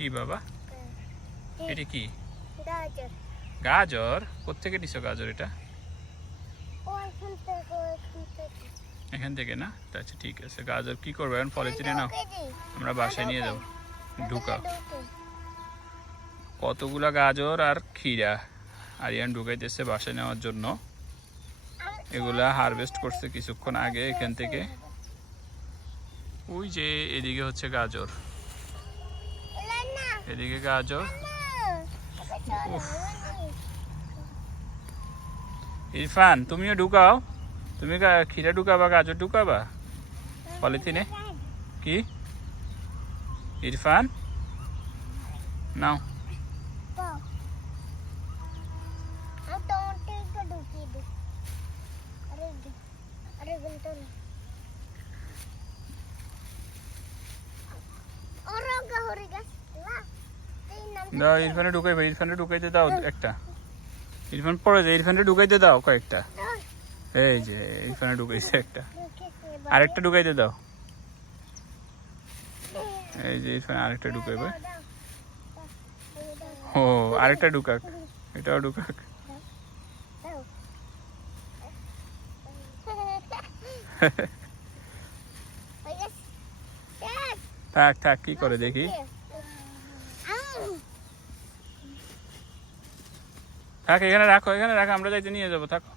কি বাবা? এটা কি? গাজর। কোথেকে নিছো গাজর এটা? এখান থেকে না? আচ্ছা ঠিক আছে। গাজর কি করব? এখন ফলে পলিথিনে নাও। আমরা বাসায় নিয়ে যাব। ঢুকা ঢুকে। কতগুলা গাজর আর ক্ষীরা? আরিয়ান ঢুকাইতেছে বাসায় নেওয়ার জন্য। এগুলা হারভেস্ট করছে কিছুক্ষণ আগে এখান থেকে। ওই যে এদিকে হচ্ছে গাজর। এদিকে গাজর ইরফান, তুমিও ঢুকাও। তুমি ক্ষীরা ঢুকাবা, গাজর ঢুকাবা? পলিথিনে? কি? ইরফান? নাও। দাও। আমি টমেটোকে দাও? ইরফানে ঢুকাইবে ইরফানে ঢুকাইতে দাও একটা ইরফান পড়ে যায় ইরফানে ঢুকাইতে দাও কয়েকটা এই যে ইরফানে ঢুকাইছে একটা। আরেকটা ঢুকাইতে দাও এই যে ইরফান আরেকটা ঢুকাইবে। ও আরেকটা ঢুকাক এটাও ঢুকাক। থাক থাক কি করে দেখি থাক এখানে রাখো এখানে রাখো আমরা যাইতে নিয়ে যাব থাকো।